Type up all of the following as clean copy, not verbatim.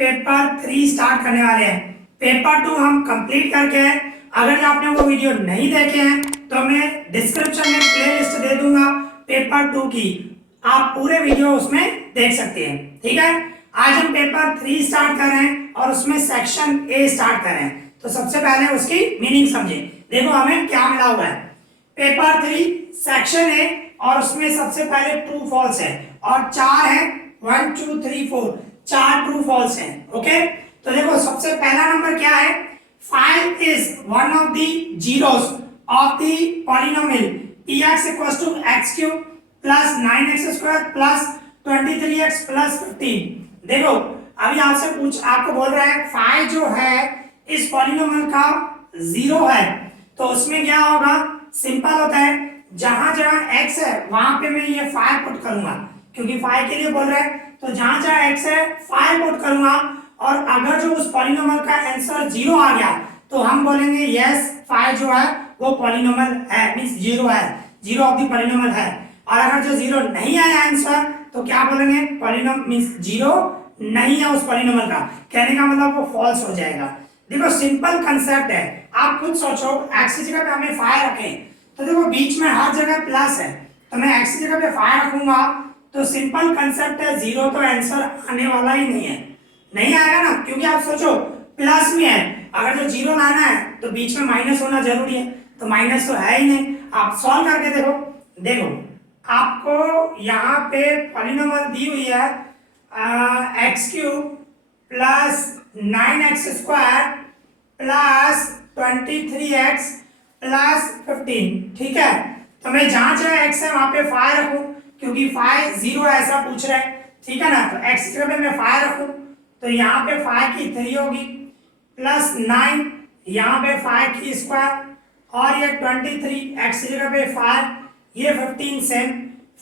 Paper 3 start करने वाले हैं। पेपर 2 हम कंप्लीट करके हैं। अगर आपने वो वीडियो नहीं देखे हैं तो मैं डिस्क्रिप्शन में प्लेलिस्ट दे दूंगा पेपर 2 की, आप पूरे वीडियो उसमें देख सकते हैं। ठीक है, आज हम पेपर 3 स्टार्ट कर रहे हैं और उसमें सेक्शन ए स्टार्ट कर रहे हैं। तो सबसे पहले उसकी मीनिंग समझे। देखो हमें क्या मिला हुआ है, पेपर 3 सेक्शन ए और उसमें सबसे पहले ट्रू फॉल्स है और 4 है 1 2 3 4 4 ट्रू फॉल्स हैं। ओके, तो देखो सबसे पहला नंबर क्या है, 5 is one of the zeros of the polynomial px equals to x cube plus 9x square plus 23x plus 15। देखो अभी आपको बोल रहा है 5 जो है इस पॉलिनोमियल का 0 है, तो उसमें क्या होगा, सिंपल होता है, जहां जहां x है वहां पे मैं ये 5 पुट करूंगा, क्योंकि 5 के लिए बोल रहा है, तो जहां जहां x है 5 पुट करूंगा। और अगर जो उस पॉलिनोमियल का आंसर 0 आ गया तो हम बोलेंगे यस 5 जो है वो पॉलिनोमियल है, मींस 0 है, 0 ऑफ द पॉलिनोमियल है। और अगर जो 0 नहीं आया आंसर तो क्या बोलेंगे, पॉलिनोमियल मींस 0 नहीं है उस पॉलिनोमियल का, कहने का मतलब वो फॉल्स हो जाएगा। देखो सिंपल कंसेप्ट है, आप खुद सोचो x की जगह पे हमें 5 रखें तो देखो बीच में हर जगह प्लस है, तो मैं x की जगह पे 5 रखूंगा तो सिंपल कंसेप्ट है 0 तो आंसर आने वाला ही नहीं है, नहीं आएगा ना, क्योंकि आप सोचो प्लस में है, अगर जो 0 लाना है तो बीच में माइनस होना जरूरी है, तो माइनस तो है ही नहीं। आप सॉल्व करके देखो, देखो आपको यहाँ पे पॉलिनोमियल दी हुई है x cube plus 9x square plus 23x plus 15। ठीक है, तो मैं जहां जहां x है वहां पे 5 रखूं, क्योंकि 5 0 है ऐसा पूछ रहा है। ठीक है ना, तो x की जगह पे मैं 5 रखूं तो यहाँ पे 5 की 3 होगी प्लस 9, यहाँ पे 5 की स्क्वायर और ये 23 x की जगह पे 5, ये 15 सेम,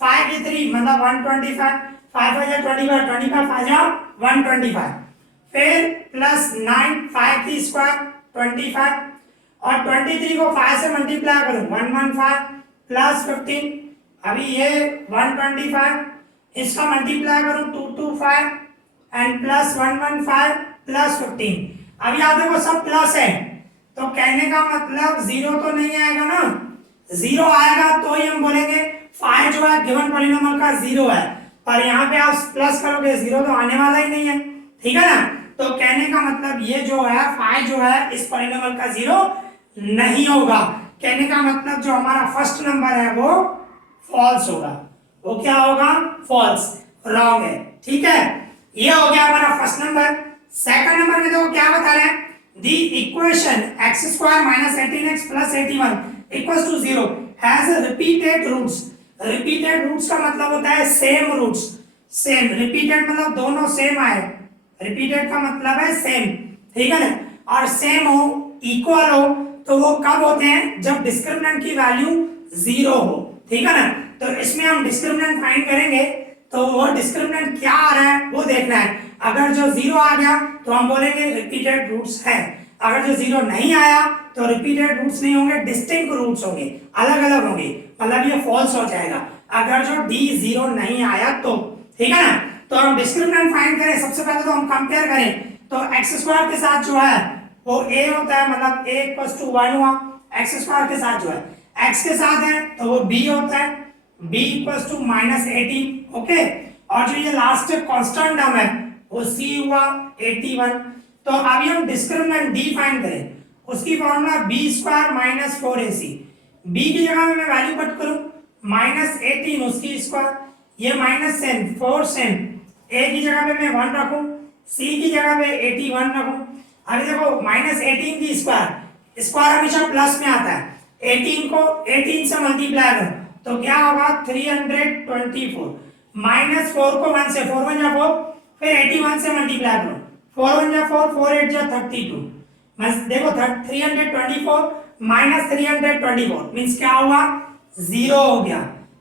5 की 3 मतलब 125, 5 5 25, 25 5 125, फिर प्लस 9 5 की स्क्वायर 25 और 23 को 5 से मल्टीप्लाई करूं 115 प्लस 15, अभी ये 125 इसका मल्टीप्लाई करूं 225 एंड प्लस 115 प्लस 15। अभी आप देखो सब प्लस है, तो कहने का मतलब 0 तो नहीं आएगा ना, 0 आएगा तो ही हम बोलेंगे 5 जो है गिवन पॉलिनोमियल का 0 है, पर यहाँ पे आप प्लस करोगे 0 तो आने वाला ही नहीं है। ठीक है ना, तो कहने का मतलब ये जो है 5 जो है इस पॉलिनोमियल का 0 नहीं होगा, कहने का मतलब जो हमारा फर्स्ट नंबर है वो फॉल्स होगा, वो क्या होगा, फॉल्स, रॉन्ग है। ठीक है, ये हो गया हमारा फर्स्ट नंबर। सेकंड नंबर में देखो क्या बता रहे हैं, the equation x square minus 18x plus 81 equals to 0 has repeated roots. Repeated roots का मतलब होता है सेम रूट्स, सेम, रिपीटेड मतलब दोनों सेम आए, रिपीटेड का मतलब है सेम। ठीक है ना, और सेम हो, इक्वल हो, तो वो कब होते हैं, जब डिस्क्रिमिनेंट की वैल्यू 0 हो। ठीक है ना, तो इसमें हम डिस्क्रिमिनेंट फाइंड करेंगे, तो वो डिस्क्रिमिनेंट क्या आ रहा है वो देखना है। अगर जो 0 आ गया तो हम बोलेंगे रिपीटेड रूट्स है, अगर जो 0 नहीं आया तो रिपीटेड रूट्स नहीं होंगे, डिस्टिंक्ट रूट्स होंगे, अलग अलग होंगे, मतलब ये फॉल्स हो जाएगा अगर जो d 0 नहीं आया तो। ठीक है ना, तो हम डिस्क्रिमिनेंट फाइंड करें, सबसे पहले तो हम कंपेयर करें, तो x स्क्वायर के साथ जो है वो a होता है, मतलब a इक्वल्स टू 1 हुआ, x स्क्वायर के साथ जो है x के साथ है तो वो b होता है, b equals to minus 18। Okay, और जो ये लास्ट कांस्टेंट टर्म है वो c हुआ 81। तो अभी हम डिस्क्रिमिनेंट d फाइंड करें, उसकी formula b square minus 4ac, b की जगह में मैं वैल्यू पुट करूं माइनस 18 उसकी स्क्वायर, ये माइनस सेम 4 सेम, a की जगह पे मैं 1 रखूं, c की जगह पे 81 रखूं। अभी देखो माइनस 18 की स्क्वायर, स्क्वायर हमेशा प्लस में आता है, 18 को 18 से मल्टीप्लाई करो तो क्या होगा 324, माइनस 4 को 1 से 4 1 जा 4, फिर 81 से मल्टीप्लाई करो, 4 1 जा 4, 4 8 जा 32, बस देखो 324 माइनस 324 मींस क्या हुआ, 0 हो गया।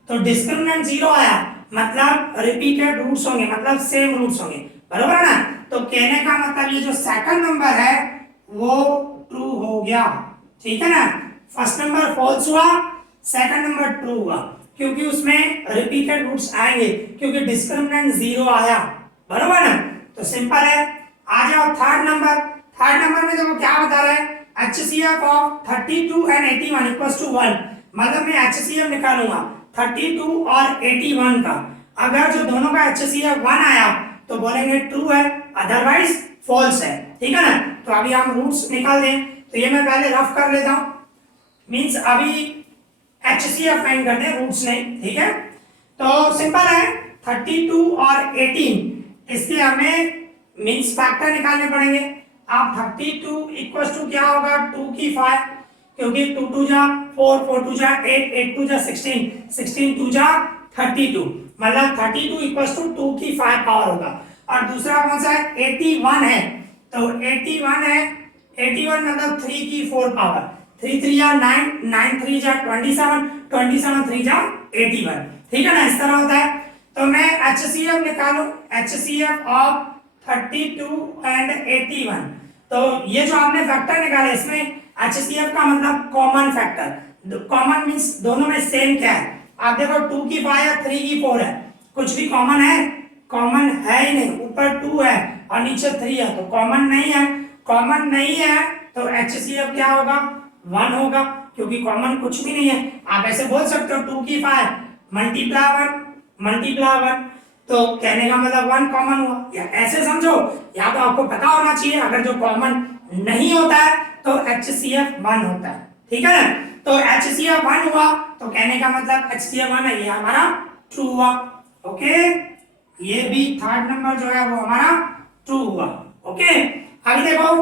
तो डिस्क्रिमिनेंट 0 आया मतलब रिपीटेड रूट्स होंगे, मतलब सेम रूट्स होंगे, बरोबर है ना। तो कहने का मतलब ये जो सेकंड नंबर है वो ट्रू हो गया। ठीक है ना, फर्स्ट नंबर फॉल्स हुआ, सेकंड नंबर ट्रू हुआ, क्योंकि उसमें रिपीटेड रूट्स आएंगे, क्योंकि डिस्क्रिमिनेंट 0 आया, बरोबर ना। तो सिंपल है, आ जाओ थर्ड नंबर में देखो क्या बता रहा है, HCF of 32 and 81 equals to 1। मतलब मैं HCF निकालूंगा 32 और 81 का। अगर जो दोनों का HCF 1 आया तो बोलेंगे ट्रू है, अदरवाइज फॉल्स है। ठीक है ना। तो अभी हम रूट्स निकाल दें, तो ये मैं पहले रफ कर लेता हूं, मींस अभी HCF फाइंड करते हैं, रूट्स नहीं। ठीक है, तो सिंपल है, 32 और 18 इसके हमें मींस फैक्टर निकालने पड़ेंगे। अब 32 इक्वल्स टू क्या होगा, 2 की 5, क्योंकि 2 2 जा 4, 4 2 जा 8, 8 2 जा 16, 16 2 जा 32, मतलब 32 इक्वल्स टू 2 की 5 पावर होगा। और दूसरा कौन सा है, 81 है, तो 81 है, 81 मतलब 3 की 4 पावर, 3 3 जा 9, 9 3 जा 27, 27 3 जा 81। ठीक है ना, इस तरह होता है। तो मैं HCF निकालूं, HCF ऑफ 32 एंड 81। तो ये जो आपने फैक्टर निकाले इसमें HCF का मतलब कॉमन फैक्टर, कॉमन मींस दोनों में सेम क्या है। आप देखो 2 की 5 है, 3 की 4 है, कुछ भी कॉमन है, कॉमन है ही नहीं। ऊपर 2 है और नीचे 3 है, तो कॉमन नहीं है। कॉमन नहीं है तो HCF क्या होगा, 1 होगा, क्योंकि कॉमन कुछ भी नहीं है। आप ऐसे बोल सकते हो 2 की 5 मल्टीप्लाई 1 मल्टीप्लाई 1, तो कहने का मतलब 1 कॉमन हुआ। या ऐसे समझो, या तो आपको पता होना चाहिए अगर जो कॉमन नहीं होता है तो HCF 1 होता है। ठीक है ना, तो HCF 1 हुआ तो कहने का मतलब HCF 1 है, ये हमारा ट्रू हुआ। ओके, ये भी थर्ड नंबर जो है वो हमारा ट्रू हुआ। ओके, आगे देखो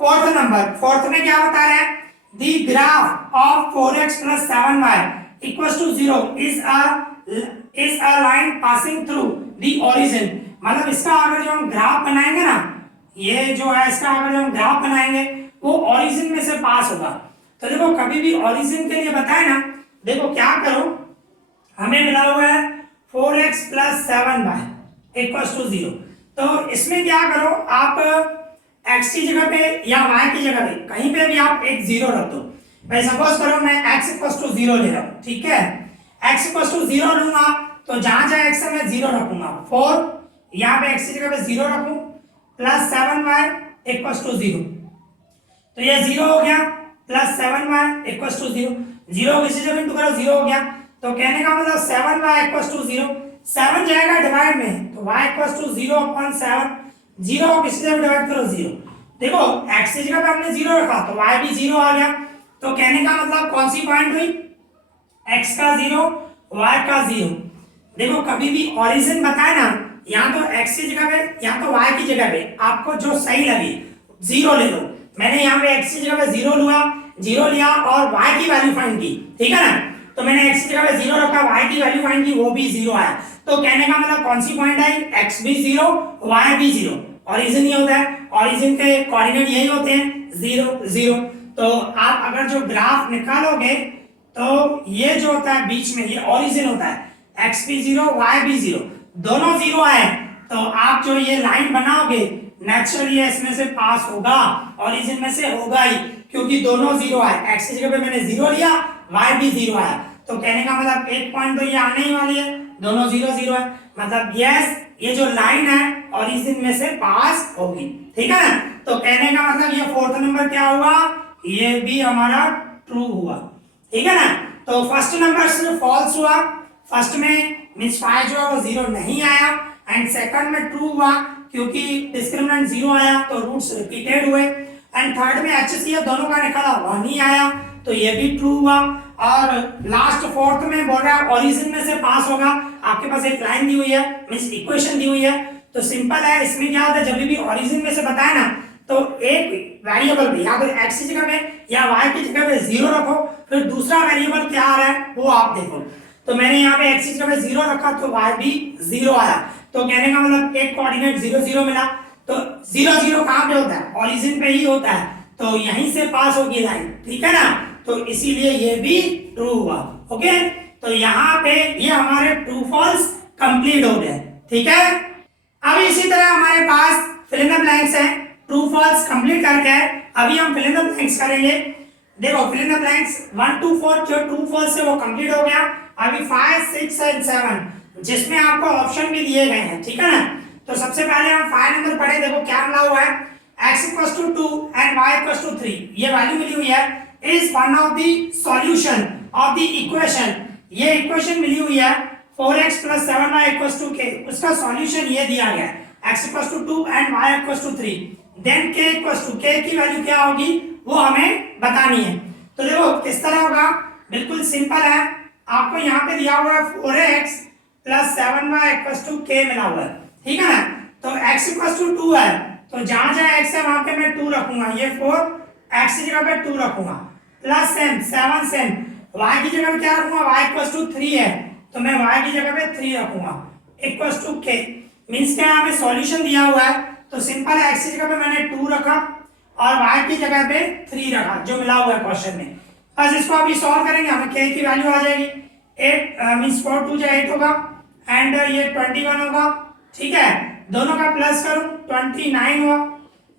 फोर्थ नंबर, फोर्थ में क्या बता रहे हैं, the graph of 4x plus 7y equals to 0 is a line passing through the origin। मतलब इसका अगर जो हम ग्राफ बनाएंगे ना, ये जो है इसका अगर जो हम ग्राफ बनाएंगे वो ओरिजिन में से पास होगा। तो देखो कभी भी ओरिजिन के लिए बताए ना, देखो क्या करो, हमें मिला हुआ है 4x plus 7y equals to 0। तो इसमें क्या करो, आप x की जगह पे या y की जगह पे कहीं पे भी आप एक 0 रख दो। मैं सपोज करो मैं x इक्वल्स टू 0 ले रहा हूं। ठीक है, x इक्वल्स टू 0 लूंगा तो जहां जहां x है मैं 0 रखूंगा, 4 यहां पे x की जगह पे 0 रखूं, प्लस 7y इक्वल्स टू 0, तो ये 0 हो गया, प्लस 7y इक्वल्स टू 0, 0 किसी जगह इंटू करो 0 हो गया। तो कहने का मतलब 7y इक्वल्स टू 0, 7 जाएगा डिवाइड में तो y इक्वल्स टू 0/7, 0 किसी जगह डिवाइड करो 0। देखो x की जगह पे हमने 0 रखा तो y भी 0 आ गया। तो कहने का मतलब कौन सी पॉइंट हुई, x का 0 y का 0। देखो कभी भी ओरिजिन बताए ना, या तो x की जगह पे या तो y की जगह पे आपको जो सही लगे 0 ले लो। मैंने यहाँ पे x की जगह पे 0 लिया और y की वैल्यू फाइंड की। ठीक है ना, तो मैंने x की जगह पे 0 रखा, y की वैल्यू फाइंड की, वो भी 0 आया। तो कहने का मतलब कौन सी पॉइंट आई, x भी 0 y भी 0। ओरिजिन ही होता है, ओरिजिन के कोऑर्डिनेट यही होते हैं 0 0। तो आप अगर जो ग्राफ निकालोगे तो ये जो होता है बीच में ये ओरिजिन होता है, x भी 0 y भी 0, दोनों 0 आए तो आप जो ये लाइन बनाओगे नेचुरली इसमें से पास होगा, ओरिजिन में से होगा ही, क्योंकि दोनों 0 आए। x की जगह पे मैंने 0 लिया, y भी 0 आया, तो कहने का मतलब एक पॉइंट तो ये आने ही वाली है, दोनों 0 0 है, मतलब यस ये जो लाइन है ओरिजिन में से पास होगी। ठीक है ना, तो कहने का मतलब ये फोर्थ नंबर क्या हुआ, ये भी हमारा ट्रू हुआ। ठीक है ना, तो फर्स्ट नंबर सिर्फ फॉल्स हुआ, फर्स्ट में मींस 5 जो है वो 0 नहीं आया, एंड सेकंड में ट्रू हुआ क्योंकि डिस्क्रिमिनेंट 0 आया तो रूट्स रिपीटेड हुए, एंड थर्ड में HCF दोनों का निकाला 1 ही आया तो ये भी ट्रू हुआ, और लास्ट फोर्थ में बोल रहा है ओरिजिन में से पास होगा। आपके पास एक लाइन दी हुई है मींस इक्वेशन दी हुई है, तो सिंपल है, इसमें क्या होता है जब भी ओरिजिन में से बताए ना तो एक वेरिएबल पे या तो x की जगह पे या y की जगह पे 0 रखो, फिर दूसरा वेरिएबल क्या आ रहा है वो आप देखो। तो मैंने यहाँ पे x की जगह पे 0 रखा तो y भी 0 आया, तो कहने का मतलब एक कोऑर्डिनेट 0 0 मिला। तो 0 0 कहाँ पे होता है, ओरिजिन पे ही होता है, तो यहीं से पास होगी लाइन। ठीक है ना, तो इसीलिए ये भी ट्रू हुआ। ओके, तो यहाँ पे ये हमारे ट्रू फॉल्स कंप्लीट हो गए। ठीक है, अब इसी तरह हमारे पास फिल इन द ब्लैंक्स है, ट्रू फॉल्स कंप्लीट करके अभी हम फिल इन द ब्लैंक्स करेंगे। देखो फिल इन द ब्लैंक्स 1 2 4 जो ट्रू फॉल्स है वो कंप्लीट हो गया। अभी 5 6 एंड 7 जिसमें आपको ऑप्शन भी दिए गए हैं। ठीक है ना, तो सबसे पहले हम 5 नंबर पढ़े, देखो क्या मिला हुआ है, x equals to 2 and y equals to 3, ये वैल्यू मिली हुई है, is one of the solution of the equation, ये इक्वेशन मिली हुई है 4x + 7y = k, उसका सॉल्यूशन ये दिया गया है x = 2 and y = 3, then k = k की वैल्यू क्या होगी वो हमें बतानी है। तो देखो किस तरह होगा, बिल्कुल सिंपल है, आपको यहाँ पे दिया हुआ है 4x + 7y = k मिला हुआ है, ठीक है ना। तो x = 2 है, तो जहां जहां x है वहां पे मैं 2 रखूंगा, ये 4 x की जगह पे 2 रखूंगा, प्लस सेम 7 सेम, y की जगह पे क्या रखूंगा, y = 3 है, तो मैं y की जगह पे 3 रखूंगा, इक्वल्स टू k, मींस क्या हमें सॉल्यूशन दिया हुआ है, तो सिंपल है, x की जगह पे मैंने 2 रखा और y की जगह पे 3 रखा जो मिला हुआ है क्वेश्चन में। बस इसको अभी सॉल्व करेंगे, हमें k की वैल्यू आ जाएगी 8 मींस 4 2 जा 8 होगा एंड ये 21 होगा, ठीक है, दोनों का प्लस करूं 29 हुआ,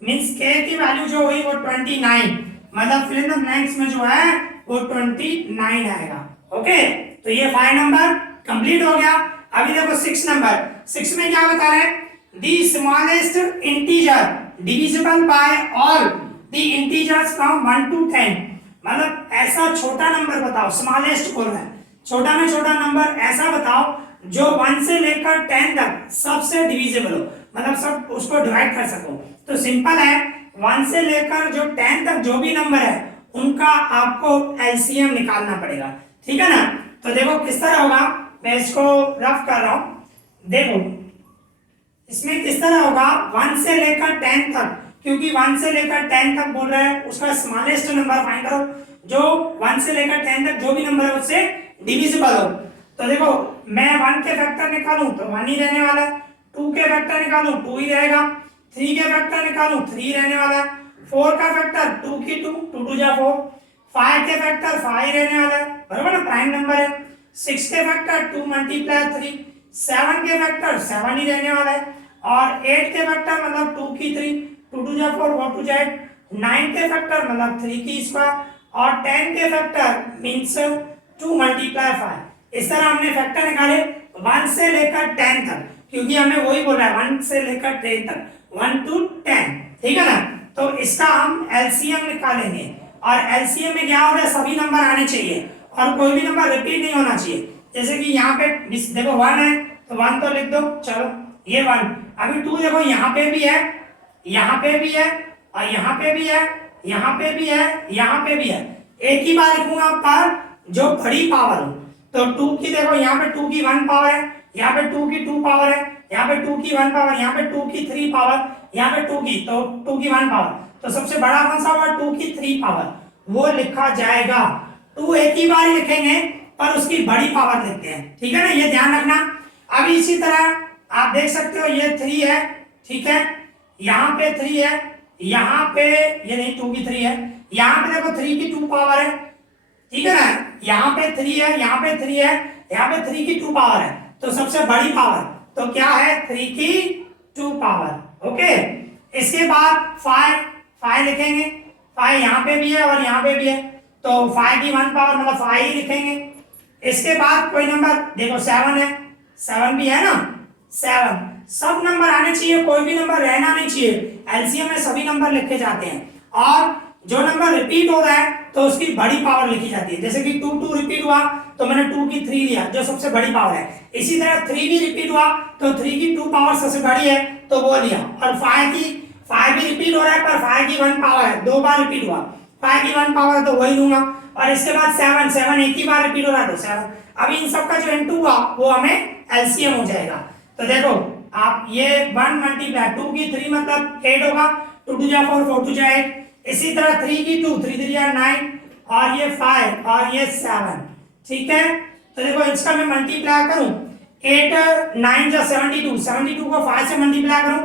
मींस k की वैल्यू जो हुई वो 29, मतलब फिल इन द ब्लैंक्स में जो है वो 29 आएगा। ओके, तो ये 5 नंबर कंप्लीट हो गया। अभी देखो 6 नंबर, 6 में क्या बता रहे हैं, the smallest integer divisible by all the integers from 1 to 10, मतलब ऐसा छोटा नंबर बताओ, स्मॉलेस्ट बोल रहा है, छोटा में छोटा नंबर ऐसा बताओ जो 1 से लेकर 10 तक सबसे डिविजिबल हो, मतलब सब उसको डिवाइड कर सको। तो सिंपल है, 1 से लेकर जो 10 तक जो भी नंबर है उनका आपको एलसीएम निकालना पड़ेगा, ठीक है ना। तो देखो किस तरह होगा, मैं इसको रफ कर रहा हूं, देखो इसमें किस तरह होगा, 1 से लेकर 10 तक, क्योंकि 1 से लेकर 10 तक बोल रहा है, उसका स्मॉलेस्ट नंबर फाइंड करो, जो 1 से लेकर 10 तक जो भी नंबर है उससे डिविजिबल हो। तो देखो मैं 1 के फैक्टर निकालूं तो 1 ही रहने वाला है, 2 के फैक्टर निकालूं 2 ही रहेगा, 3 के फैक्टर निकालूं 3 रहने वाला है, 4 का फैक्टर 2 की 2 2 2 जा 4, 5 के फैक्टर 5 रहने वाला है, बराबर ना, प्राइम नंबर है, 6 के फैक्टर 2 × 3, 7 के फैक्टर 7 ही रहने वाला है, और 8 के फैक्टर मतलब 2 की 3 2 2 जा 4 4 2 जा 8, 9 के फैक्टर मतलब 3 की स्क्वायर, और 10 के फैक्टर मींस 2 × 5। इस तरह हमने फैक्टर निकाले 1 से लेकर 10 तक, क्योंकि हमें वही बोल रहा है 1 से लेकर 10 तक, 1 to 10, ठीक है ना। तो इसका हम एलसीएम निकालेंगे, और एलसीएम में क्या हो रहा है, सभी नंबर आने चाहिए और कोई भी नंबर रिपीट नहीं होना चाहिए। जैसे कि यहाँ पे देखो 1 है तो 1 तो लिख दो, चलो ये 1, अभी 2 देखो यहाँ पे भी है, यहाँ पे भी है, और यहाँ पे भी है, यहाँ पे भी है, यहाँ पे भी है, एक ही बार लिखूंगा पर जो बड़ी पावर हो। तो 2 की देखो यहाँ पे 2 की 1 पावर है, यहाँ पे 2 की 2 पावर है, यहाँ पे 2 की 1 पावर, यहाँ पे 2 की 3 पावर, यहाँ पे 2 की, तो 2 की 1 पावर, तो सबसे बड़ा कौन सा होगा, 2 की 3 पावर, वो लिखा जाएगा। 2 एक ही बार लिखेंगे पर उसकी बड़ी पावर लिखते हैं, ठीक है ना, ये ध्यान रखना। अभी इसी तरह आप देख सकते हो ये 3 है, ठीक है, यहाँ पे 3 है, यहाँ पे ये नहीं 2 की 3 है, यहाँ पे देखो 3 की 2 पावर है, ठीक है ना, यहाँ पे 3 है, यहाँ पे 3 है, यहाँ पे 3 की 2 पावर है, तो सबसे बड़ी पावर तो क्या है, 3 की 2 पावर। ओके, इसके बाद 5 लिखेंगे, 5 यहाँ पे भी है और यहाँ पे भी है, तो 5 की 1 पावर मतलब 5 ही लिखेंगे। इसके बाद कोई नंबर देखो 7 है, 7 भी है ना, 7, सब नंबर आने चाहिए, कोई भी नंबर रहना नहीं चाहिए, एलसीएम में सभी नंबर लिखे जाते हैं, और जो नंबर रिपीट हो रहा है तो उसकी बड़ी पावर लिखी जाती है। जैसे कि 2 2 रिपीट हुआ तो मैंने 2 की 3 लिया जो सबसे बड़ी पावर है, इसी तरह 3 भी रिपीट हुआ तो 3 की 2 पावर सबसे बड़ी है तो वो लिया, और 5 भी रिपीट हो रहा है पर 5 की 1 पावर है, 2 बार रिपीट हुआ, 5 की 1 पावर है तो वही लूंगा। और इसके बाद 7 एक ही बार रिपीट हो रहा है तो 7, अभी इन सबका जो इनटू हुआ वो हमें एलसीएम हो जाएगा। तो देखो आप ये 1 × 2 की 3 मतलब 8 होगा, 2 2 जा 4 4 2 जा 8, इसी तरह 3 की 2 3 3 जा 9, और ये 5 और ये 7, ठीक है। तो देखो इसका मैं मल्टीप्लाई करूं, 8 9 जा 72, 72 को 5 से मल्टीप्लाई करूं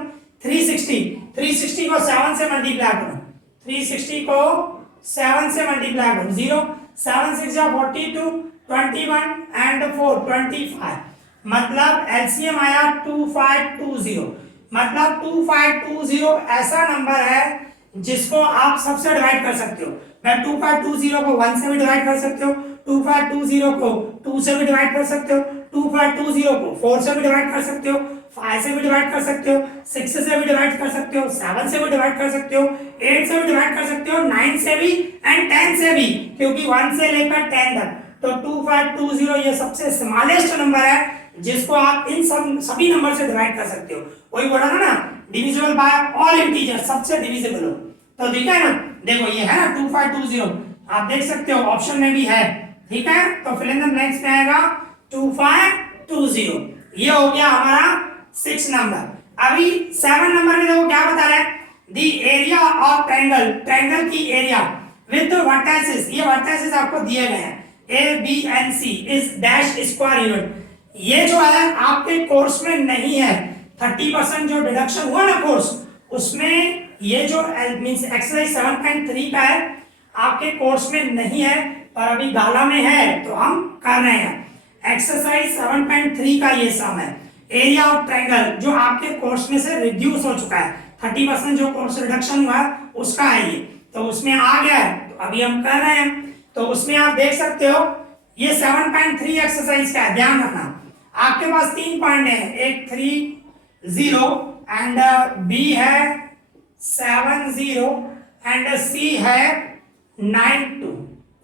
360 को 7 से मल्टीप्लाई करूं, 360 को 7 से मल्टीप्लाई करूं, 0 7 6 जा 42, 21 एंड 4 25, मतलब एलसीएम आया 2520, मतलब 2520 ऐसा नंबर है जिसको आप सबसे डिवाइड कर सकते हो। मैं 2520 को 1 से भी डिवाइड कर सकते हो, 2520 को 2 से भी डिवाइड कर सकते हो, 2520 को 4 से भी डिवाइड कर सकते हो, 5 से भी डिवाइड कर सकते हो, 6 से भी डिवाइड कर सकते हो, 7 से भी डिवाइड कर सकते हो, 8 से भी डिवाइड कर सकते हो, 9 से भी एंड 10 से भी, क्योंकि 1 से लेकर 10 तक। तो 2520 ये सबसे स्मॉलेस्ट नंबर है जिसको आप इन सभी नंबर से डिवाइड कर सकते हो। वही बोला था ना, डिविजिबल बाय ऑल इंटीजर, सबसे डिविजिबल हो। तो ठीक है ना, देखो ये है ना 2520, आप देख सकते हो ऑप्शन में भी है। ठीक है, तो फिल इन द ब्लैंक्स में आएगा 2520। ये हो गया हमारा 6 नंबर। अभी 7 नंबर में देखो क्या बता रहा है, the area of triangle, triangle की एरिया विद वर्टाइसेस, ये वर्टाइसेस आपको दिए गए हैं A B and C is dash square unit. ये जो है आपके कोर्स में नहीं है, 30% जो डिडक्शन हुआ ना कोर्स, उसमें ये जो मींस एक्सरसाइज 7.3 का है आपके कोर्स में नहीं है, पर अभी गाला में है तो हम कर रहे हैं। एक्सरसाइज 7.3 का ये सम है, एरिया ऑफ ट्रायंगल, जो आपके कोर्स में से रिड्यूस हो चुका है, 30% जो कोर्स रिडक्शन हुआ है उसका है ये, तो उसमें आ गया है, तो अभी हम कर रहे हैं। तो उसमें आप देख सकते हो ये 7.3 एक्सरसाइज का है, ध्यान रखना। आपके पास 3 पॉइंट है, एक 30 एंड बी है 70 एंड सी है 92।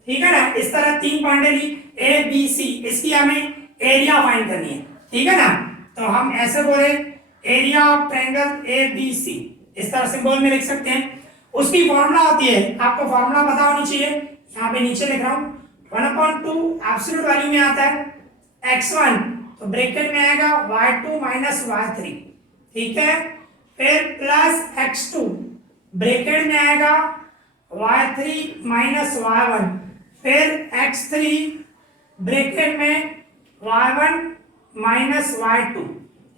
ठीक है ना, इस तरह 3 पॉइंट ली ए बी सी, इसकी हमें एरिया फाइंड करनी है। ठीक है ना, तो हम ऐसे बोले area of triangle A B C, इस तरह सिंबल में लिख सकते हैं। उसकी फॉर्मूला होती है, आपको फॉर्मूला पता होनी चाहिए, यहाँ पे नीचे लिख रहा हूँ 1/2 एब्सोल्यूट वैल्यू में आता है x1, तो ब्रैकेट में आएगा y2 माइनस y3। ठीक है, फिर प्लस x2 ब्रैकेट में आएगा y3 माइनस y1, फिर x3 ब्रैकेट में y1 माइनस y2।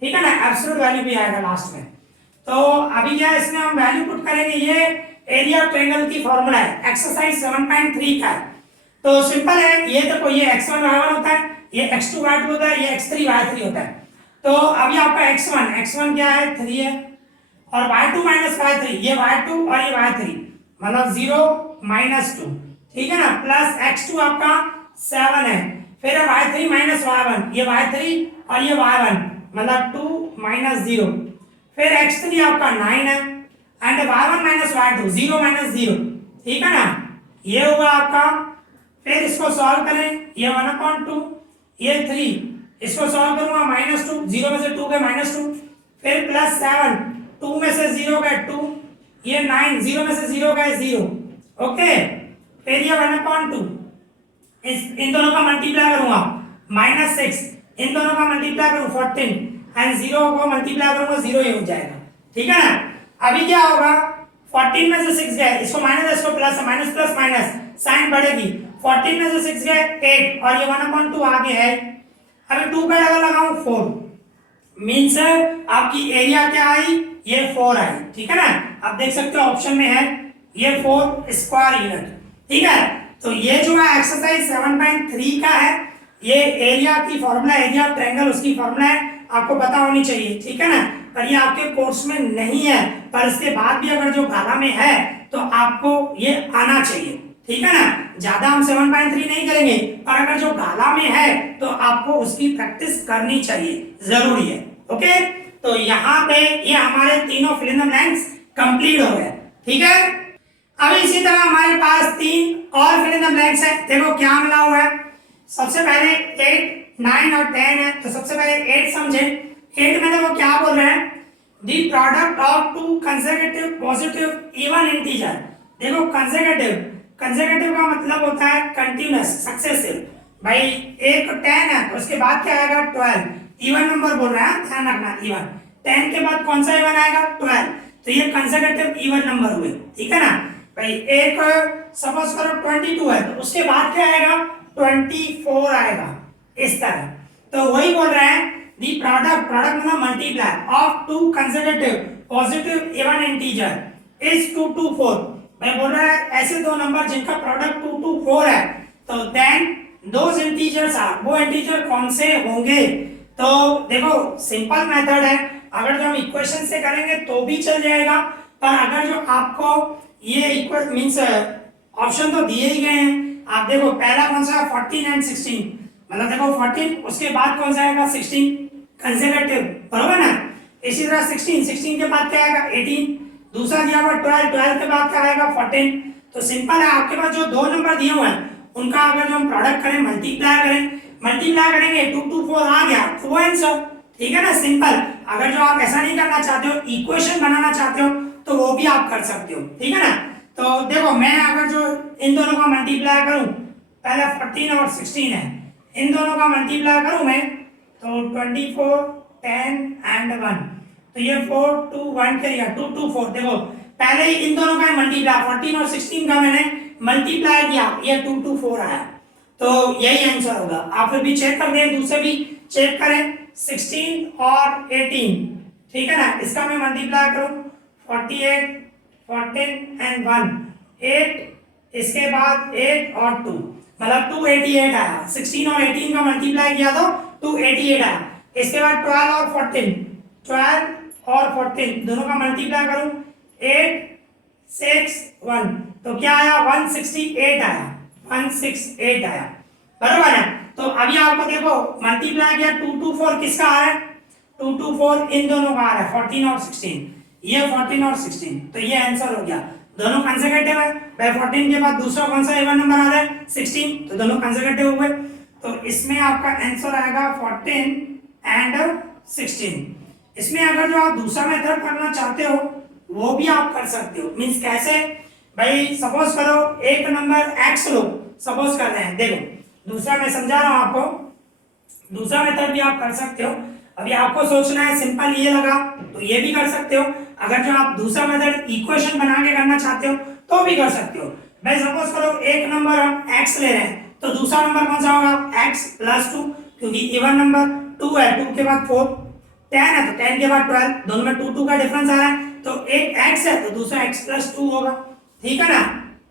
ठीक है ना, एब्सोल्यूट वैल्यू भी आएगा लास्ट में। तो अभी क्या है, इसमें हम वैल्यू पुट करेंगे, ये एरिया ऑफ ट्रायंगल की फॉर्मूला है, एक्सरसाइज 7.3 का है। तो सिंपल है, ये देखो ये x1 y1 होता है, ये x2 y2 होता है, ये x3 y3 होता है। तो अभी आपका x1 क्या है 3 है, और y2 माइनस y3, ये y2 और ये y3 मतलब 0 माइनस 2। ठीक है ना, प्लस x2 आपका 7 है, फिर y3 माइनस y1, ये y3 और ये y1 मतलब 2 माइनस 0, फिर x3 आपका 9 है and y1 minus y2 0 minus 0। ठीक है ना, ये हुआ आपका। फिर इसको सॉल्व करें, ये 1/2, ये 3, इसको सॉल्व करूंगा -2, 0 में से 2 गए -2, फिर प्लस 7, 2 में से 0 गए 2, ये 9, 0 में से 0 गए 0। ओके, फिर ये 1/2, इन दोनों का मल्टीप्लाई करूंगा -6, इन दोनों का मल्टीप्लाई करूं 14 एंड 0 को मल्टीप्लाई करूंगा 0 ही हो जाएगा। ठीक है ना, अभी क्या होगा 14 में से 6 गए, इसको माइनस इसको plus, minus plus minus sign बढ़ेगी, 14 में से 6 गए 8 और ये 1/2 आगे है। अभी 2 का डबल लगाऊं 4, मींस आपकी एरिया क्या आई, ये 4 आई। ठीक है ना, आप देख सकते हो ऑप्शन में है ये 4 स्क्वायर यूनिट। ठीक है, तो ये जो है एक्सरसाइज 7.3 का है, ये एरिया की फॉर्मूला, एरिया ऑफ ट्रायंगल उसकी फॉर्मूला है, आपको पता होनी चाहिए। ठीक है ना, पर ये आपके कोर्स में नहीं है, पर इसके बाद भी अगर जो गाला में है तो आपको ये आना चाहिए। ठीक है ना, ज्यादा हम 7.3 नहीं करेंगे, पर अगर जो गाला में है तो आपको उसकी प्रैक्टिस करनी चाहिए, जरूरी है। ओके, तो यहाँ पे ये हमारे तीनों fill in the blanks complete हो गए। ठीक है, अब इसी तरह हमारे पास 3 और फिल इन द ब्लैंक्स है। देखो क्या मिला हुआ है, सबसे पहले 8, 9 और 10 है, तो सबसे पहले 8 समझे। 8 में देखो क्या बोल रहे हैं, the product of 2 consecutive positive even integer. देखो कंसेक्यूटिव का मतलब होता है कंटिन्यूअस, सक्सेसिव। भाई एक 10 है तो उसके बाद क्या आएगा 12, इवन नंबर बोल रहा है, ध्यान रखना इवन। 10 के बाद कौन सा इवन आएगा 12, तो ये कंसेक्यूटिव इवन नंबर हुए। ठीक है ना, भाई एक सपोज करो 22 है तो उसके बाद क्या आएगा 24 आएगा, इस तरह। तो वही बोल रहे हैं दी प्रोडक्ट मतलब multiply of 2 consecutive positive even integer is 2 to 4। मैं बोल रहा है ऐसे दो नंबर जिनका प्रोडक्ट 2 to 4 है, तो देन दोज इंटीजर्स आर, वो इंटीजर कौन से होंगे। तो देखो सिंपल मेथड है, अगर जो हम इक्वेशन से करेंगे तो भी चल जाएगा, पर अगर जो आपको ये इक्वल मींस ऑप्शन तो दिए ही गए हैं, आप देखो पहला कौन सा है 14 एंड 16, मतलब देखो 14 उसके बाद कौन सा आएगा 16, कंसेक्यूटिव, बरोबर ना। इसी तरह 16 के बाद क्या आएगा 18, दूसरा दिया हुआ 12 के बाद क्या आएगा 14। तो सिंपल है, आपके पास जो दो नंबर दिए हुए हैं उनका अगर जो हम प्रोडक्ट करें, मल्टीप्लाई करेंगे 2 2 4 आ गया, तो वो आंसर, ठीक है ना, सिंपल। अगर जो आप ऐसा नहीं करना चाहते हो, इक्वेशन बनाना चाहते हो, तो वो भी आप कर सकते हो, ठीक है ना। तो देखो मैं अगर जो इन दोनों का मल्टीप्लाई करूं, पहले 14 और 16 है, इन दोनों का मल्टीप्लाई करूं मैं तो 24 10 एंड 1, तो ये 4 2 1 करेगा 2 2 4। देखो पहले ही इन दोनों का मल्टीप्लाई 14 और 16 का मैंने मल्टीप्लाई किया, ये 2 2 4 आया, तो यही आंसर होगा। आप फिर भी चेक कर दें, दूसरे भी चेक करें 16 और 18, ठीक है ना। इसका मैं मल्टीप्लाई करूं 48 14 एंड 1 8, इसके बाद 8 और 2, मतलब 288 आया। 16 और 18 का मल्टीप्लाई किया तो 288 आया। इसके बाद 12 और 14 दोनों का मल्टीप्लाई करूं 8 6 1, तो क्या आया 168 आया, 168 आया, बराबर है। तो अभी आपको देखो मल्टीप्लाई किया 2 2 4 किसका आ रहा है, 2 2 4 इन दोनों का आ रहा है 14 और 16, ये 14 और 16, तो ये आंसर हो गया। दोनों कंसेक्यूटिव है भाई, 14 के बाद दूसरा कौन सा इवन नंबर आ रहा है 16, तो दोनों कंसेक्यूटिव हुए, तो इसमें आपका आंसर आएगा 14 एंड 16। इसमें अगर जो आप दूसरा मेथड करना चाहते हो वो भी आप कर सकते हो। मींस कैसे भाई, सपोज करो एक नंबर x लो, सपोज कर रहे हैं, देखो दूसरा मैं समझा रहा हूं आपको, दूसरा मेथड भी आप कर सकते हो। अभी आपको सोचना है सिंपल ये लगा तो ये भी कर सकते हो, अगर जो आप दूसरा मेथड इक्वेशन बना के करना चाहते हो तो भी कर सकते हो। भाई सपोज करो एक नंबर हम x ले रहे हैं, तो दूसरा नंबर कौन सा होगा x प्लस 2, क्योंकि इवन नंबर 2 है, 2 के बाद 4, 10 है तो 10 के बाद 12, दोनों में 2 2 का डिफरेंस आ रहा है, तो एक x है तो दूसरा x प्लस 2 होगा, ठीक है ना।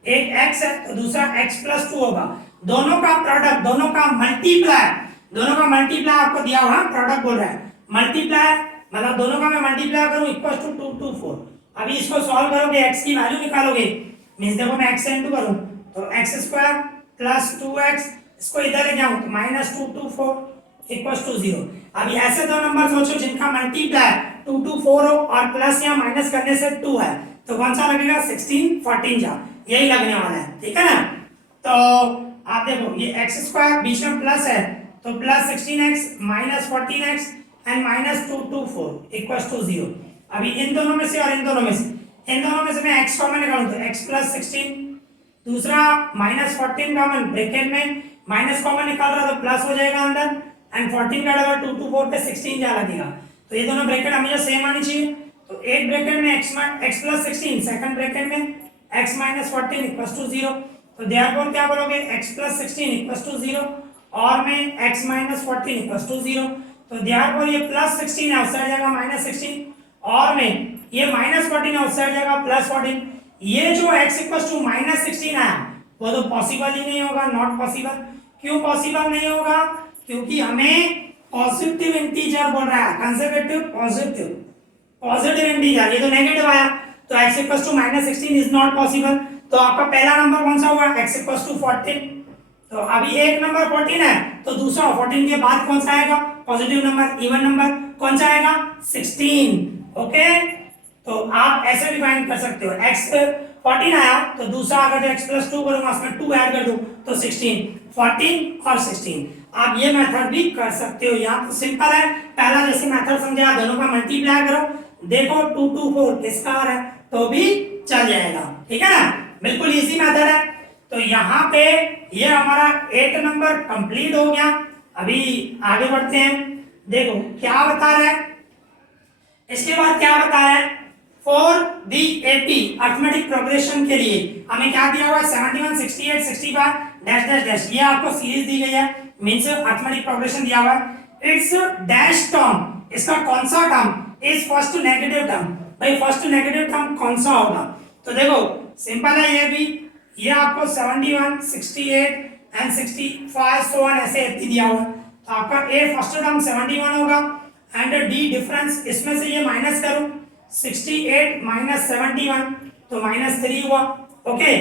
एक x है तो दूसरा x प्लस 2 होगा, दोनों का प्रोडक्ट, दोनों का मल्टीप्लाई आपको दिया हुआ, प्रोडक्ट बोल रहा है, मल्टीप्लाई मतलब दोनों का मैं मल्टीप्लाई करूं इक्वल टू 2 2 4। अभी इसको सॉल्व करोगे, x की वैल्यू निकालोगे, मींस देखो मैं x से इनटू करूं तो x² प्लस 2x, इसको इधर ले जाऊं तो -2 2 4 इक्वल टू 0। अभी ऐसे दो नंबर सोचो जिनका मल्टीप्लाई 2 2 4 हो और प्लस या माइनस करने से 2 है, तो कौन सा लगेगा 16 14 जा, यही लगने वाला है, ठीक है ना। तो आप देखो ये x² बीच में प्लस है तो plus 16x minus 14x and -2 2 4 equal to 0। अभी इन दोनों में से और इन दोनों में से मैं x कॉमन निकालूं तो x प्लस 16, दूसरा -14 कॉमन, ब्रैकेट में माइनस कॉमन निकाल रहा तो प्लस हो जाएगा अंदर, एंड 14 का डबल 2 2 4 पे 16 जा लगेगा, तो ये दोनों ब्रैकेट हमेशा सेम आनी चाहिए। तो एक ब्रैकेट में x प्लस 16, सेकंड ब्रैकेट में x माइनस 14 इक्वल टू 0, तो देयरफॉर क्या बोलोगे x प्लस 16 इक्वल टू 0 और में x माइनस 14 इक्वल टू 0, तो देयरफॉर ये प्लस 16 है आउटसाइड जाएगा माइनस 16 और में ये माइनस 14 है आउटसाइड जाएगा प्लस 14। ये जो x इक्वल टू माइनस 16 आया वो तो पॉसिबल ही नहीं होगा, नॉट पॉसिबल। क्यों पॉसिबल नहीं होगा, क्योंकि हमें पॉजिटिव इंटीजर बोल रहा है, कंजर्वेटिव पॉजिटिव इंटीजर, ये तो नेगेटिव आया, तो x equal to -16 is not possible. तो आपका पहला नंबर कौन सा हुआ x इक्वल टू 14, तो अभी एक नंबर 14 है तो दूसरा 14 के बाद कौन सा आएगा पॉजिटिव नंबर, इवन नंबर, कौन सा आएगा 16। ओके, तो आप ऐसे भी फाइंड कर सकते हो, x 14 आया तो दूसरा अगर जो x प्लस 2 करूंगा उसमें 2 ऐड कर दूं तो 16, 14 और 16। आप ये मेथड भी कर सकते हो, यहाँ तो सिंपल है, पहला जैसे मेथड समझा, दोनों का मल्टीप्लाई करो, देखो 2 2 4 किसका आ रहा है तो भी चल जाएगा, ठीक है ना, बिल्कुल इजी मेथड है। तो यहाँ पे ये हमारा 8 नंबर कंप्लीट हो गया। अभी आगे बढ़ते हैं, देखो क्या बता रहा है, इसके बाद क्या बता रहा है, for the AP arithmetic progression के लिए हमें क्या दिया हुआ है 71 68 65 डैश डैश डैश, ये आपको सीरीज दी गई है, मींस अर्थमेटिक प्रोग्रेशन दिया हुआ है। इट्स डैश टर्म, इसका कौन सा term is first negative term, भाई फर्स्ट नेगेटिव टर्म कौन सा होगा, तो देखो सिंपल है, ये भी ये आपको 71 68 एंड 65 सो ऑन ऐसे दिया हुआ, तो आपका ए फर्स्ट टर्म 71 होगा एंड डी डिफरेंस, इसमें से ये माइनस करो 68 माइनस 71 तो -3 हुआ। ओके,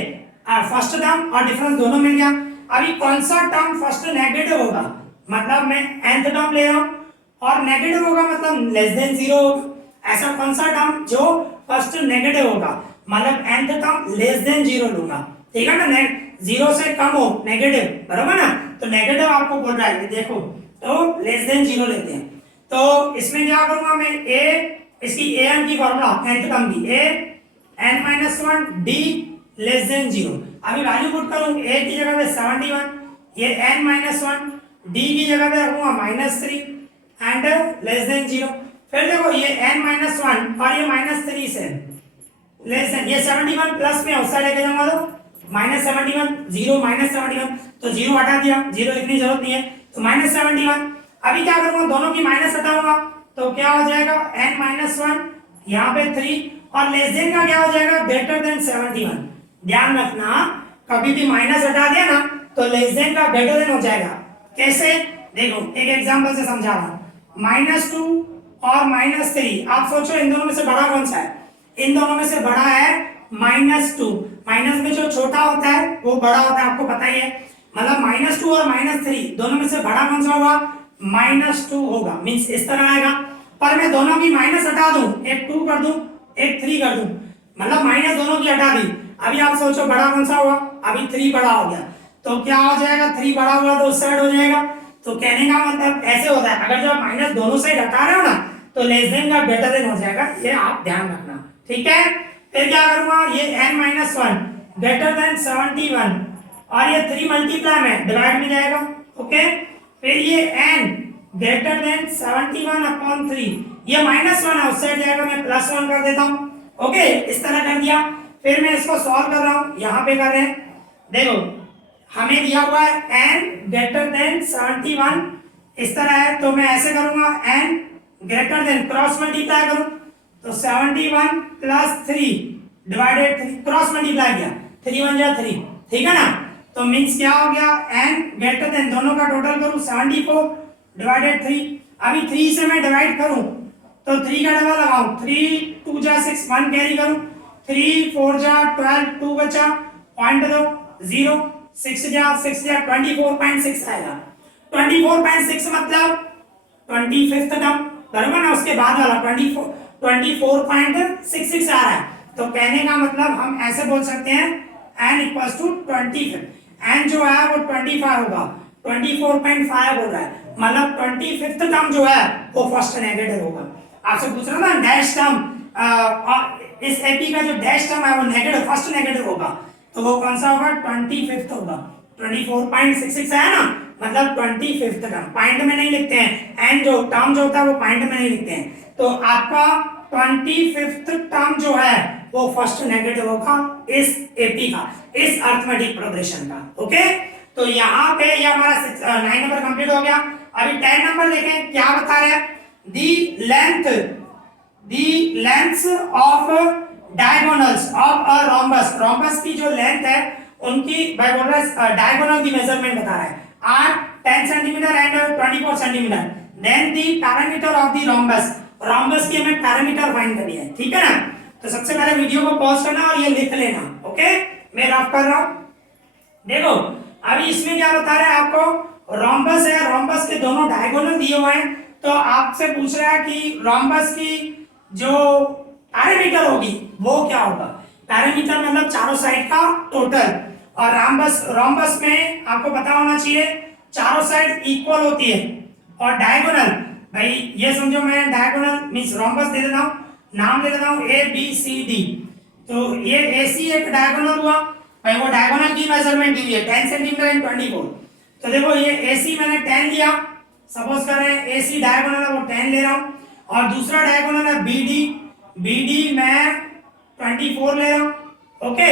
फर्स्ट टर्म और डिफरेंस दोनों मिल गया। अभी कौन सा टर्म फर्स्ट नेगेटिव होगा, मतलब मैं nth टर्म ले रहा हूं और नेगेटिव होगा मतलब लेस देन जीरो होगा। ऐसा कौन सा टर्म जो फर्स्ट नेगेटिव होगा, मतलब nth term less than zero लूंगा, ठीक है ना, जीरो से कम हो नेगेटिव, बराबर ना, तो नेगेटिव आपको बोल रहा है, देखो तो लेस देन जीरो लेते हैं। तो इसमें क्या करूंगा मैं, ए इसकी an की फॉर्मूला nth टर्म की a n-1 d less than zero, अभी वैल्यू पुट करूं, a की जगह पे 71, ये n-1 d की जगह पे रखूंगा -3 एंड लेस देन जीरो। फिर देखो ये n-1 और ये -3 से लेस देन, ये 71 प्लस में उस साइड लेके जाऊंगा तो -71 0 -71, तो जीरो हटा दिया, जीरो लिखने की जरूरत नहीं है, तो -71। अभी क्या करूंगा, दोनों की माइनस हटाऊंगा तो क्या हो जाएगा n-1 यहाँ पे 3 और लेस देन का क्या हो जाएगा ग्रेटर देन 71। ध्यान रखना कभी भी माइनस हटा दिया ना तो लेस देन का ग्रेटर देन हो जाएगा। कैसे, देखो एक एग्जांपल से समझा रहा हूं, -2 और -3, आप सोचो इन दोनों में से बड़ा कौन सा है, इन दोनों में से बड़ा है -2, माइनस में जो छोटा होता है वो बड़ा होता है, आपको पता ही है, मतलब -2 और -3 दोनों में से बड़ा कौन सा होगा, -2 होगा, मींस इस तरह आएगा। पर मैं दोनों की माइनस हटा दूं, एक 2 कर दूं एक 3 कर दूं, मतलब माइनस दोनों की हटा दी, अभी आप सोचो बड़ा कौन सा होगा, अभी 3 बड़ा हो गया, तो क्या हो जाएगा, 3 बड़ा हुआ तो उस साइड हो जाएगा। तो कहने का मतलब ऐसे होता है, अगर जब माइनस दोनों साइड हटा रहे हो ना तो लेस देन का ग्रेटर देन हो जाएगा, ये आप ध्यान रखना, ठीक है। फिर क्या करूंगा, ये n-1 ग्रेटर देन 71 और ये 3 मल्टीप्लाई में डिवाइड में जाएगा, ओके। फिर ये n ग्रेटर देन 71/3, ये -1 है उस साइड जाएगा, मैं +1 कर देता हूं, ओके, इस तरह कर दिया। फिर मैं इसको सॉल्व कर रहा हूं, यहां पे कर रहे हैं, देखो हमें दिया हुआ है n ग्रेटर देन 71 इस तरह है, तो मैं ऐसे करूंगा n greater than cross multiply करूं तो 71 + 3 डिवाइडेड 3, क्रॉस मल्टीप्लाई किया 3 1 जा 3, ठीक है ना, तो मींस क्या हो गया n ग्रेटर देन, दोनों का टोटल करूं 74 डिवाइडेड 3, अभी 3 से मैं डिवाइड करूं तो 3 का डबल लगाऊं, 3 2 जा 6 1 कैरी करूं, 3 4 जा 12 2 बचा, पॉइंट दो 0 6 जा 24.6 आएगा, 24.6 मतलब 25th टर्म, बराबर ना, उसके बाद वाला 24.66 आ रहा है, तो कहने का मतलब हम ऐसे बोल सकते हैं n = 25, n जो है वो 25 होगा, 24.5 हो रहा है, मतलब 25th टर्म जो है वो फर्स्ट नेगेटिव होगा। आपसे पूछ रहा था डैश टर्म, इस एपी का जो डैश टर्म है वो नेगेटिव, फर्स्ट नेगेटिव होगा, तो वो कौन सा होगा 25th होगा, 24.66 है ना, मतलब 25th टर्म, पॉइंट में नहीं लिखते हैं, एन जो टर्म जो होता है वो पॉइंट में नहीं लिखते हैं, तो आपका 25th टर्म जो है वो फर्स्ट नेगेटिव होगा इस एपी का, इस अरिथमेटिक प्रोग्रेशन का, ओके। तो यहाँ पे ये हमारा 9 नंबर कंप्लीट हो गया। अभी 10 नंबर देखें क्या बता रहे हैं, the length of diagonals of a rhombus, rhombus की जो लेंथ है उनकी डायगोनल की मेजरमेंट बता रहा है, are 10 centimetre and 24 centimetre, then the parameter of the rhombus, rhombus की हमें पैरामीटर फाइंड करनी है, ठीक है ना। तो सबसे पहले वीडियो को पॉज करना और ये लिख लेना, ओके, मैं रफ कर रहा हूं। देखो अभी इसमें क्या बता रहा है आपको, रोम्बस है, रोम्बस के दोनों डायगोनल दिए हुए हैं, तो आपसे पूछ रहा है कि रोम्बस की जो पैरामीटर होगी वो क्या होगा, पैरामीटर मतलब चारों साइड का टोटल, और रोम्बस में आपको पता होना चाहिए चारों साइड इक्वल होती है, और डायगोनल, भाई ये समझो मैं डायगोनल मींस रोम्बस दे देता हूं, नाम दे देता हूं ABCD, तो ये AC एक डायगोनल हुआ, भाई वो डायगोनल की मेजरमेंट दी है 10 सेंटीमीटर एंड 24, तो देखो ये AC मैंने 10 लिया, सपोज कर रहे हैं AC डायगोनल है वो 10 ले रहा हूं, और दूसरा डायगोनल है BD मैं 24 ले रहा हूं, ओके,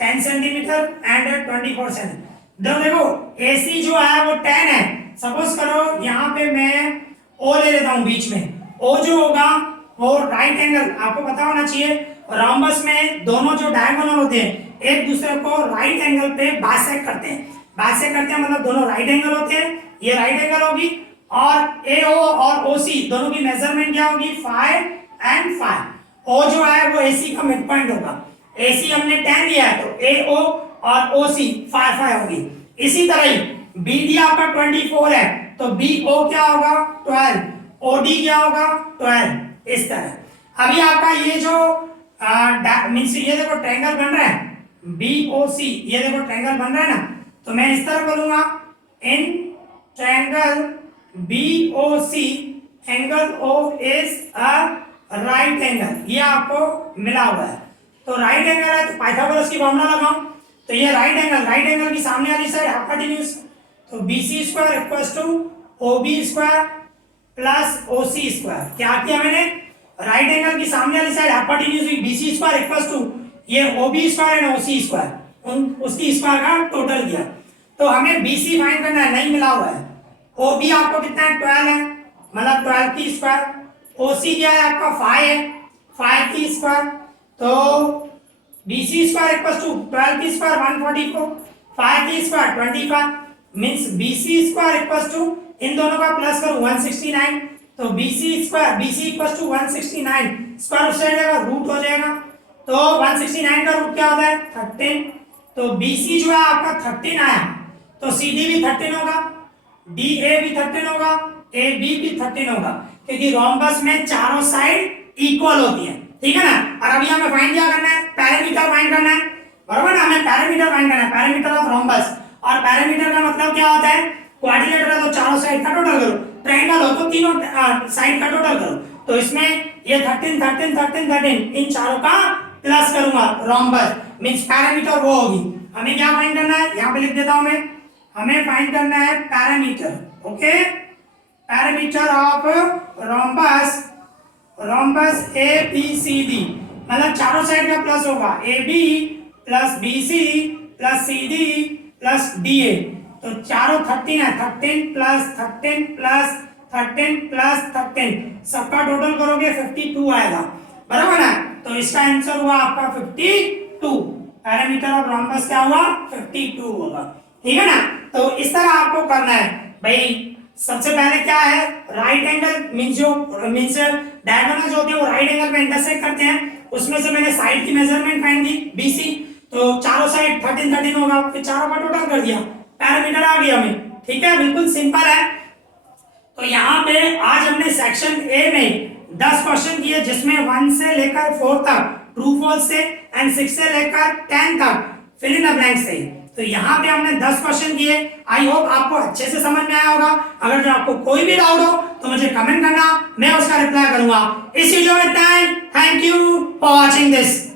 10 सेंटीमीटर एंड 24 सेंटीमीटर। देखो AC जो है वो 10 है, सपोज करो यहाँ पे मैं O ले लेता हूँ बीच में, O जो होगा वो राइट एंगल, आपको पता होना चाहिए रोम्बस में दोनों जो डायगोनल होते हैं एक दूसरे को राइट एंगल पे बाइसेक्ट करते हैं, मतलब दोनों राइट एंगल होते हैं, ये राइट एंगल होगी, और AO और OC दोनों की मेजरमेंट क्या होगी 5 एंड 5, O जो है वो AC का मिड पॉइंट होगा, AC हमने 10 लिया है तो AO और OC 5 होगी। इसी तरह ही BD आपका 24 है तो BO क्या होगा 12, ओडी क्या होगा 12, इस तरह। अभी आपका ये जो मीन्स ये देखो ट्रायंगल बन रहा है बीओसी, ये देखो ट्रायंगल बन रहा है ना, तो मैं इस तरह बोलूंगा in triangle B O C angle O is a right angle, ये आपको मिला हुआ है। तो राइट एंगल है तो पाइथागोरस की फॉर्मूला लगाओ, तो ये राइट एंगल की सामने वाली साइड हाइपोटेन्यूज, तो BC square equals to OB square plus OC square. क्या किया मैंने, राइट एंगल की सामने वाली साइड हाइपोटेन्यूज हुई BC स्क्वायर इक्वल्स टू ये OB square and OC square, उसकी स्क्वायर का टोटल किया। तो हमें BC फाइंड करना है, नहीं मिला हुआ है। OB आपको कितना है 12 है, मतलब 12 की स्क्वायर। OC क्या है आपका 5 है, 5 की स्क्वायर। तो BC स्क्वायर इक्वल्स टू 12 की स्क्वायर 144, 5 की square 25, means BC square equals to इन दोनों का प्लस करो 169, तो BC square BC equals to 169 square उस साइड जाएगा रूट हो जाएगा, तो 169 का रूट क्या होता है 13, तो BC जो है आपका 13 आया, तो CD भी 13 होगा, DA भी 13 होगा, AB भी 13 होगा, क्योंकि रोम्बस में चारों साइड इक्वल होती है, ठीक है ना। और अभी हमें फाइंड क्या करना है, पैरामीटर फाइंड करना है, बराबर ना, हमें पैरामीटर फाइंड करना है, पैरामीटर ऑफ रोम्बस। और पैरामीटर का मतलब क्या होता है, क्वाड्रिलेटरल है तो चारों साइड का टोटल करो, ट्रायंगल हो तो तीनों साइड का टोटल करो। तो इसमें ये 13 13 13 13 इन चारों का प्लस करूंगा, रोम्बस मींस पैरामीटर वो होगी। हमें क्या फाइंड करना है, यहां पे लिख देता हूं मैं, हमें फाइंड करना है parameter, okay, parameter of rhombus, rhombus ABCD, मतलब चारों साइड का प्लस होगा, AB plus BC plus CD plus DA, तो चारों 13 है, 13 प्लस 13 प्लस 13 प्लस 13 सबका टोटल करोगे 52 आएगा, बराबर ना। तो इसका आंसर हुआ आपका 52, पैरामीटर ऑफ रोम्बस क्या हुआ 52 होगा, ठीक है ना। तो इस तरह आपको करना है भाई। सबसे पहले क्या है, राइट एंगल मींस जो मींस डायगोनल जो होते हैं वो राइट एंगल में इंटरसेक्ट करते हैं, उसमें से मैंने साइड की मेजरमेंट फाइंड की BC, तो चारों साइड 13 13 होगा, फिर चारों का टोटल कर दिया, पैरामीटर आ गया हमें, ठीक है, बिल्कुल सिंपल है। तो यहाँ पे आज हमने सेक्शन ए में 10 क्वेश्चन किए, जिसमें 1 से लेकर 4 तक ट्रू फॉल्स थे एंड 6 से लेकर 10 तक फिल इन द ब्लैंक्स थे। तो यहाँ पे हमने 10 क्वेश्चन किए, आई होप आपको अच्छे से समझ में आया होगा। अगर जो आपको कोई भी डाउट हो तो मुझे कमेंट करना, मैं उसका रिप्लाई करूंगा। इस वीडियो में thank you for watching this.